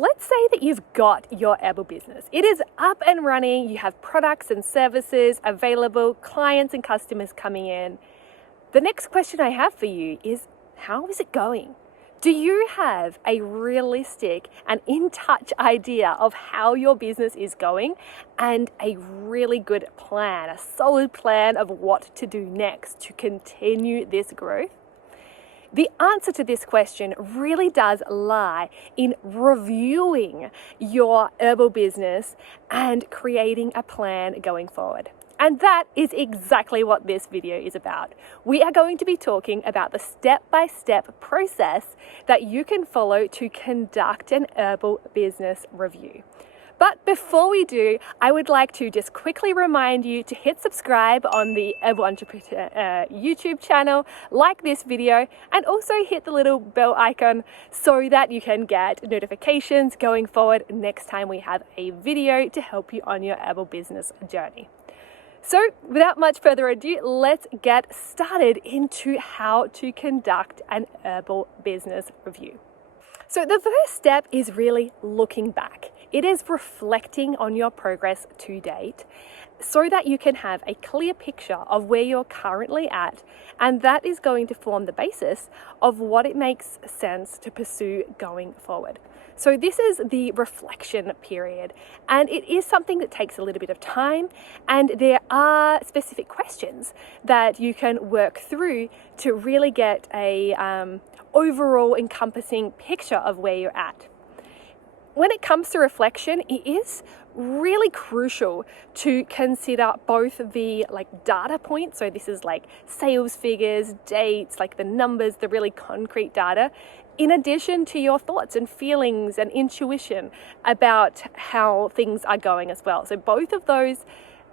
Let's say that you've got your herbal business. It is up and running, you have products and services available, clients and customers coming in. The next question I have for you is, how is it going? Do you have a realistic and in-touch idea of how your business is going and a really good plan, a solid plan of what to do next to continue this growth? The answer to this question really does lie in reviewing your herbal business and creating a plan going forward. And that is exactly what this video is about. We are going to be talking about the step-by-step process that you can follow to conduct an herbal business review. But before we do, I would like to just quickly remind you to hit subscribe on the Herbal Entrepreneur YouTube channel, like this video, and also hit the little bell icon so that you can get notifications going forward next time we have a video to help you on your herbal business journey. So without much further ado, let's get started into how to conduct an herbal business review. So the first step is really looking back. It is reflecting on your progress to date so that you can have a clear picture of where you're currently at, and that is going to form the basis of what it makes sense to pursue going forward. So this is the reflection period, and it is something that takes a little bit of time, and there are specific questions that you can work through to really get a overall encompassing picture of where you're at. When it comes to reflection, it is really crucial to consider both the data points. So this is like sales figures, dates, like the numbers, the really concrete data, in addition to your thoughts and feelings and intuition about how things are going as well. So both of those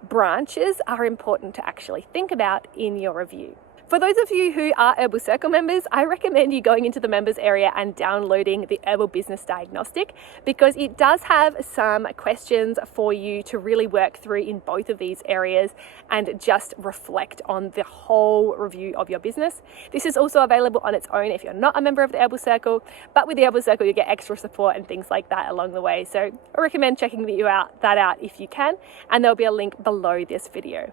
branches are important to actually think about in your review. For those of you who are Herbal Circle members, I recommend you going into the members area and downloading the Herbal Business Diagnostic, because it does have some questions for you to really work through in both of these areas and just reflect on the whole review of your business. This is also available on its own if you're not a member of the Herbal Circle, but with the Herbal Circle you get extra support and things like that along the way. So I recommend checking that out if you can, and there'll be a link below this video.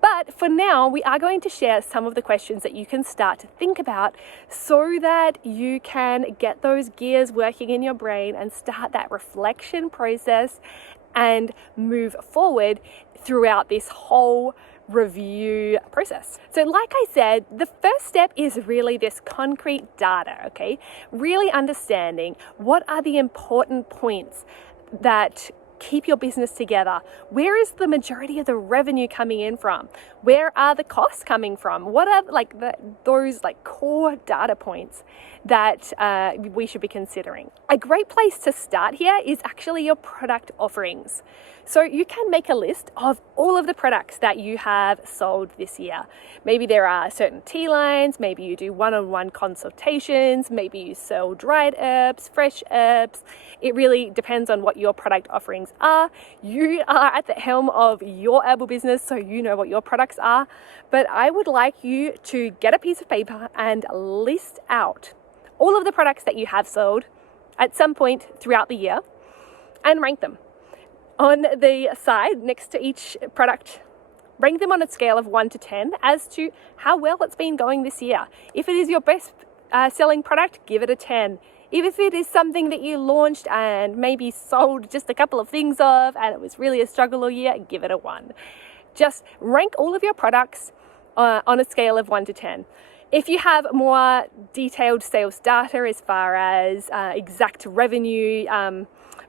But for now, we are going to share some of the questions that you can start to think about so that you can get those gears working in your brain and start that reflection process and move forward throughout this whole review process. So like I said, the first step is really this concrete data, okay? Really understanding what are the important points that keep your business together. Where is the majority of the revenue coming in from? Where are the costs coming from? What are those core data points that we should be considering? A great place to start here is actually your product offerings. So you can make a list of all of the products that you have sold this year. Maybe there are certain tea lines, maybe you do one-on-one consultations, maybe you sell dried herbs, fresh herbs. It really depends on what your product offerings are. You are at the helm of your herbal business, so you know what your products are. But I would like you to get a piece of paper and list out all of the products that you have sold at some point throughout the year and rank them. On the side next to each product, rank them on a scale of 1 to 10 as to how well it's been going this year. If it is your best selling product, give it a 10. If it is something that you launched and maybe sold just a couple of things of and it was really a struggle all year, give it a 1. Just rank all of your products on a scale of 1 to 10. If you have more detailed sales data as far as exact revenue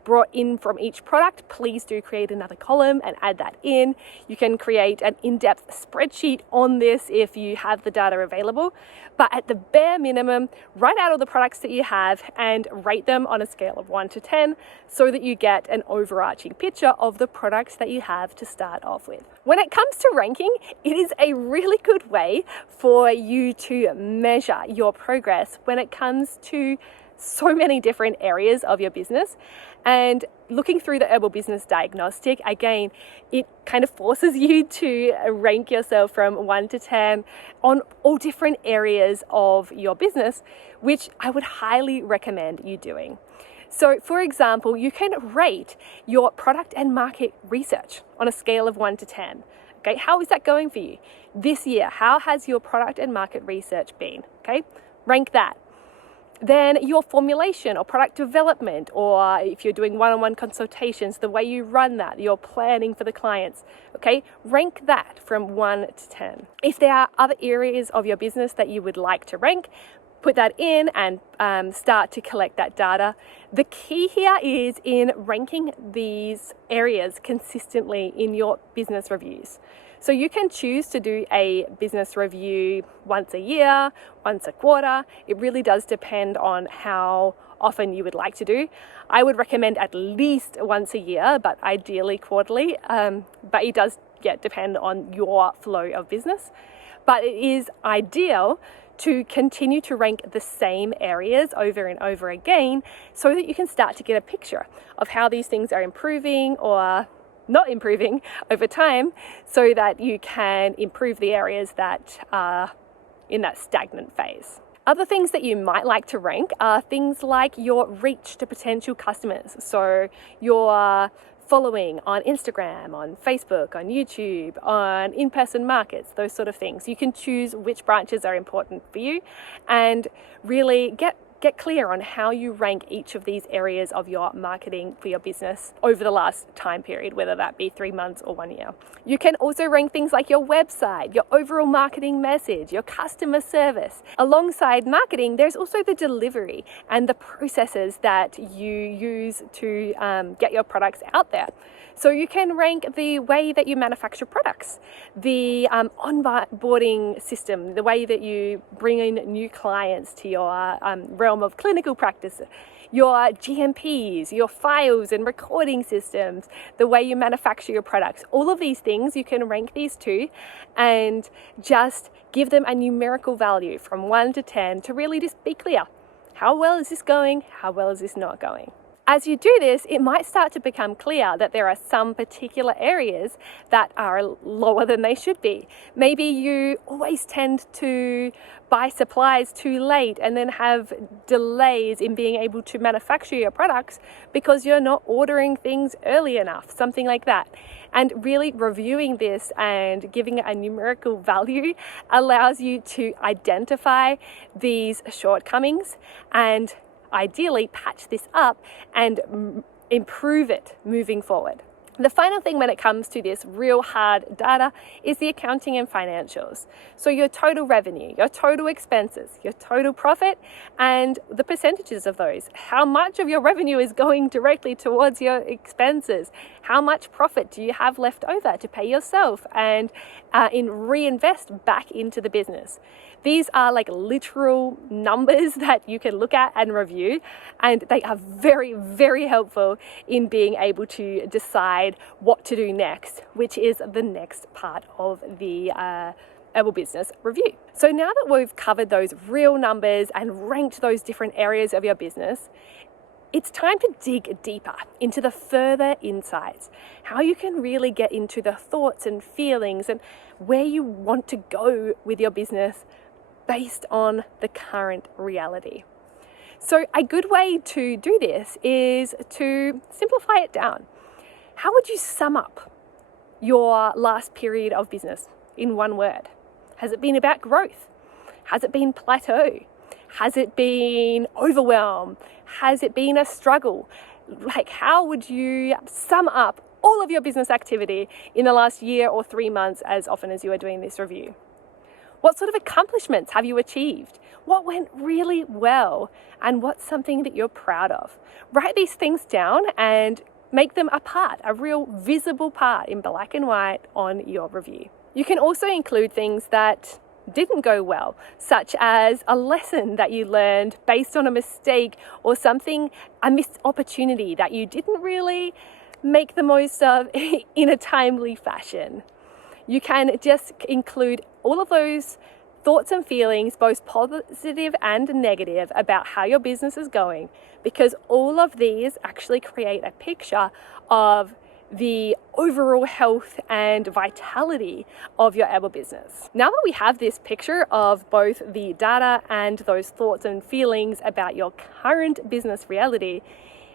brought in from each product, please do create another column and add that in. You can create an in-depth spreadsheet on this if you have the data available, but at the bare minimum, write out all the products that you have and rate them on a scale of 1 to 10 so that you get an overarching picture of the products that you have to start off with. When it comes to ranking, it is a really good way for you to measure your progress when it comes to so many different areas of your business. And looking through the Herbal Business Diagnostic, again, it kind of forces you to rank yourself from 1 to 10 on all different areas of your business, which I would highly recommend you doing. So for example, you can rate your product and market research on a scale of 1 to 10. Okay, how is that going for you this year? How has your product and market research been? Okay, rank that. Then your formulation or product development, or if you're doing one-on-one consultations, the way you run that, your planning for the clients, okay, rank that from 1 to 10. If there are other areas of your business that you would like to rank, put that in and start to collect that data. The key here is in ranking these areas consistently in your business reviews. So you can choose to do a business review once a year, once a quarter. It really does depend on how often you would like to do. I would recommend at least once a year, but ideally quarterly. But it does depend on your flow of business. But it is ideal to continue to rank the same areas over and over again so that you can start to get a picture of how these things are improving or not improving over time, so that you can improve the areas that are in that stagnant phase. Other things that you might like to rank are things like your reach to potential customers. So your following on Instagram, on Facebook, on YouTube, on in-person markets, those sort of things. You can choose which branches are important for you and really get clear on how you rank each of these areas of your marketing for your business over the last time period, whether that be 3 months or 1 year. You can also rank things like your website, your overall marketing message, your customer service. Alongside marketing, there's also the delivery and the processes that you use to get your products out there. So you can rank the way that you manufacture products, the onboarding system, the way that you bring in new clients to your realm of clinical practice, your GMPs, your files and recording systems, the way you manufacture your products. All of these things, you can rank these too and just give them a numerical value from 1 to 10 to really just be clear. How well is this going? How well is this not going? As you do this, it might start to become clear that there are some particular areas that are lower than they should be. Maybe you always tend to buy supplies too late and then have delays in being able to manufacture your products because you're not ordering things early enough, something like that. And really reviewing this and giving it a numerical value allows you to identify these shortcomings and ideally patch this up and improve it moving forward. The final thing when it comes to this real hard data is the accounting and financials. So your total revenue, your total expenses, your total profit, and the percentages of those. How much of your revenue is going directly towards your expenses? How much profit do you have left over to pay yourself and reinvest back into the business? These are like literal numbers that you can look at and review, and they are very, very helpful in being able to decide what to do next, which is the next part of the Herbal Business Review. So now that we've covered those real numbers and ranked those different areas of your business, it's time to dig deeper into the further insights, how you can really get into the thoughts and feelings and where you want to go with your business based on the current reality. So a good way to do this is to simplify it down. How would you sum up your last period of business in one word? Has it been about growth? Has it been plateau? Has it been overwhelm? Has it been a struggle? Like, how would you sum up all of your business activity in the last year or 3 months as often as you are doing this review? What sort of accomplishments have you achieved? What went really well? And what's something that you're proud of? Write these things down and make them a part, a real visible part in black and white on your review. You can also include things that didn't go well, such as a lesson that you learned based on a mistake or something, a missed opportunity that you didn't really make the most of in a timely fashion. You can just include all of those thoughts and feelings, both positive and negative, about how your business is going, because all of these actually create a picture of the overall health and vitality of your Herbal business. Now that we have this picture of both the data and those thoughts and feelings about your current business reality,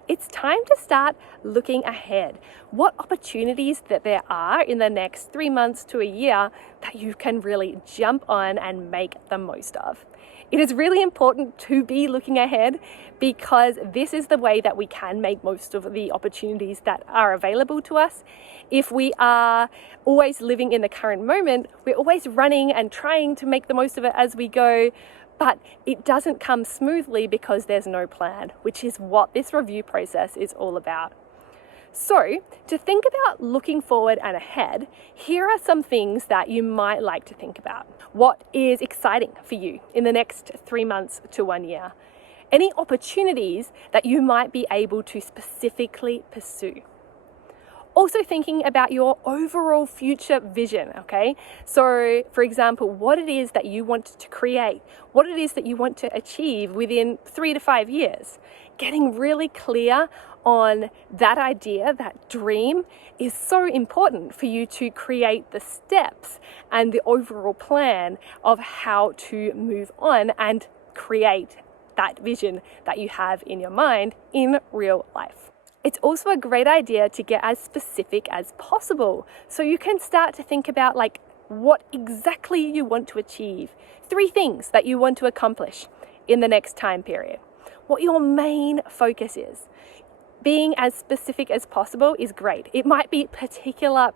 it's time to start looking ahead. What opportunities that there are in the next 3 months to a year that you can really jump on and make the most of. It is really important to be looking ahead because this is the way that we can make most of the opportunities that are available to us. If we are always living in the current moment, we're always running and trying to make the most of it as we go, but it doesn't come smoothly because there's no plan, which is what this review process is all about. So, to think about looking forward and ahead, here are some things that you might like to think about. What is exciting for you in the next 3 months to 1 year? Any opportunities that you might be able to specifically pursue? Also thinking about your overall future vision, okay? So, for example, what it is that you want to create, what it is that you want to achieve within 3 to 5 years. Getting really clear on that idea, that dream, is so important for you to create the steps and the overall plan of how to move on and create that vision that you have in your mind in real life. It's also a great idea to get as specific as possible so you can start to think about what exactly you want to achieve. 3 things that you want to accomplish in the next time period. What your main focus is. Being as specific as possible is great. It might be particular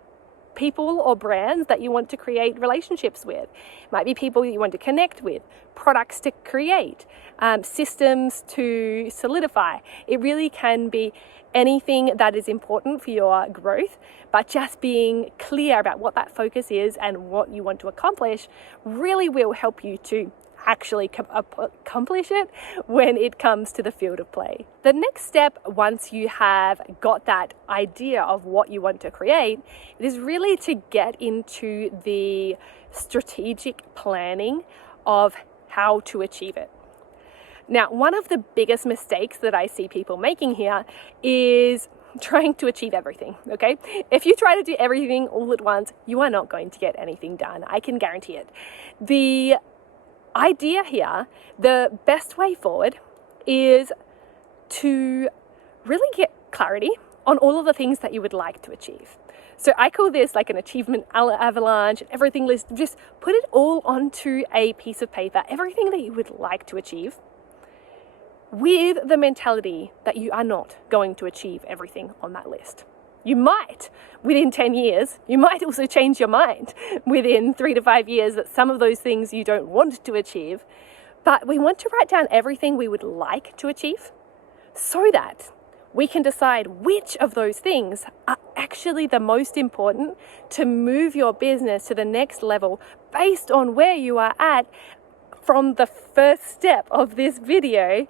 people or brands that you want to create relationships with. It might be people you want to connect with, products to create, systems to solidify. It really can be anything that is important for your growth, but just being clear about what that focus is and what you want to accomplish really will help you to actually accomplish it when it comes to the field of play. The next step, once you have got that idea of what you want to create, it is really to get into the strategic planning of how to achieve it. Now, one of the biggest mistakes that I see people making here is trying to achieve everything, okay? If you try to do everything all at once, you are not going to get anything done. I can guarantee it. The idea here, the best way forward is to really get clarity on all of the things that you would like to achieve. So I call this like an achievement avalanche, everything list. Just put it all onto a piece of paper, everything that you would like to achieve, with the mentality that you are not going to achieve everything on that list. You might, within 10 years, you might also change your mind within 3 to 5 years that some of those things you don't want to achieve. But we want to write down everything we would like to achieve so that we can decide which of those things are actually the most important to move your business to the next level based on where you are at from the first step of this video.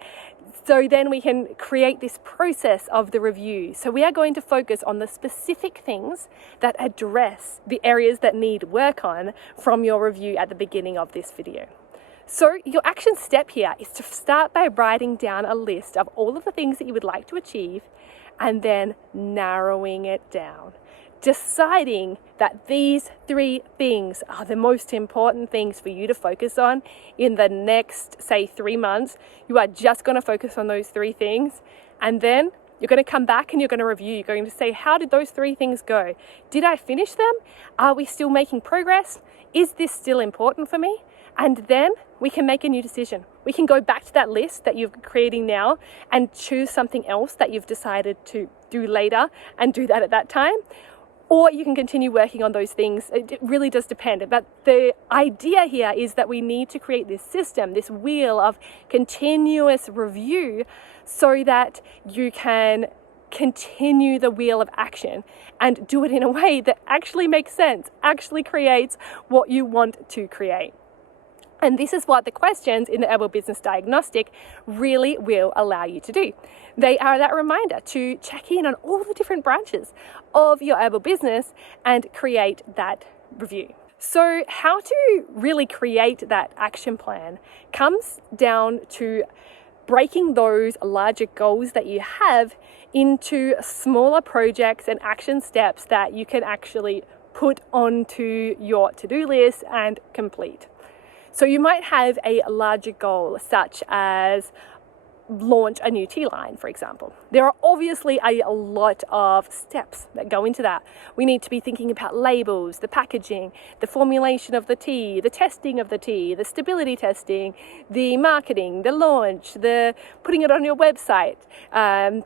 So then we can create this process of the review. So we are going to focus on the specific things that address the areas that need work on from your review at the beginning of this video. So your action step here is to start by writing down a list of all of the things that you would like to achieve and then narrowing it down. Deciding that these 3 things are the most important things for you to focus on in the next, say, 3 months. You are just going to focus on those 3 things, and then you're going to come back and you're going to review. You're going to say, how did those 3 things go? Did I finish them? Are we still making progress? Is this still important for me? And then we can make a new decision. We can go back to that list that you're creating now and choose something else that you've decided to do later and do that at that time. Or you can continue working on those things. It really does depend. But the idea here is that we need to create this system, this wheel of continuous review so that you can continue the wheel of action and do it in a way that actually makes sense, actually creates what you want to create. And this is what the questions in the Herbal Business Diagnostic really will allow you to do. They are that reminder to check in on all the different branches of your herbal business and create that review. So how to really create that action plan comes down to breaking those larger goals that you have into smaller projects and action steps that you can actually put onto your to-do list and complete. So you might have a larger goal, such as launch a new tea line, for example. There are obviously a lot of steps that go into that. We need to be thinking about labels, the packaging, the formulation of the tea, the testing of the tea, the stability testing, the marketing, the launch, the putting it on your website,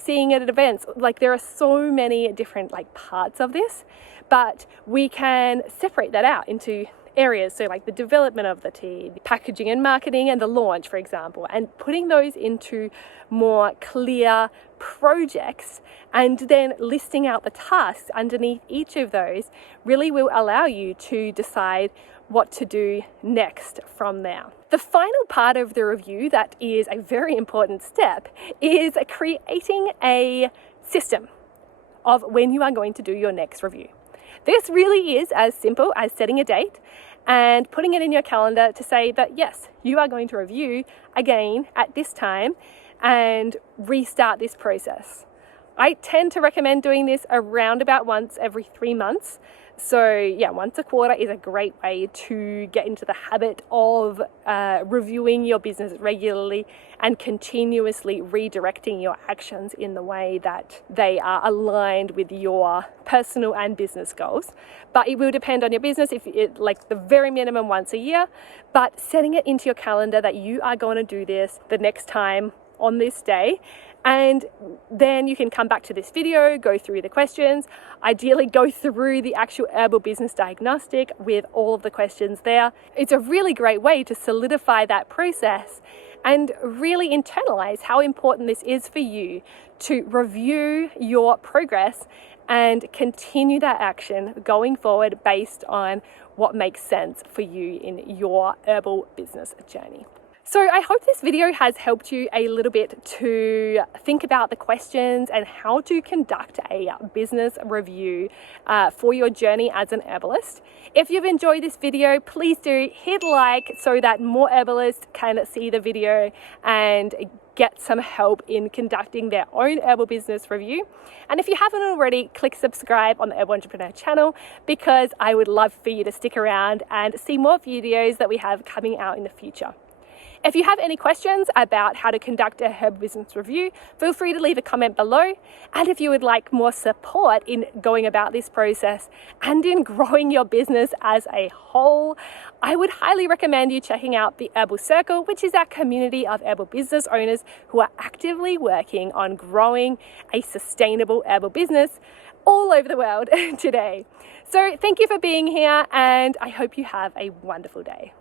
seeing it at events. Like, there are so many different parts of this, but we can separate that out into areas, so like the development of the tea, the packaging and marketing, and the launch, for example, and putting those into more clear projects and then listing out the tasks underneath each of those really will allow you to decide what to do next from there. The final part of the review that is a very important step is creating a system of when you are going to do your next review. This really is as simple as setting a date and putting it in your calendar to say that yes, you are going to review again at this time and restart this process. I tend to recommend doing this around about once every 3 months. So yeah, once a quarter is a great way to get into the habit of reviewing your business regularly and continuously redirecting your actions in the way that they are aligned with your personal and business goals. But it will depend on your business, if it like the very minimum once a year, but setting it into your calendar that you are going to do this the next time on this day. And then you can come back to this video, go through the questions, ideally go through the actual Herbal Business Diagnostic with all of the questions there. It's a really great way to solidify that process and really internalize how important this is for you to review your progress and continue that action going forward based on what makes sense for you in your herbal business journey. So I hope this video has helped you a little bit to think about the questions and how to conduct a business review for your journey as an herbalist. If you've enjoyed this video, please do hit like so that more herbalists can see the video and get some help in conducting their own herbal business review. And if you haven't already, click subscribe on the Herbal Entrepreneur channel, because I would love for you to stick around and see more videos that we have coming out in the future. If you have any questions about how to conduct a herb business review, feel free to leave a comment below. And if you would like more support in going about this process and in growing your business as a whole, I would highly recommend you checking out the Herbal Circle, which is our community of herbal business owners who are actively working on growing a sustainable herbal business all over the world today. So thank you for being here, and I hope you have a wonderful day.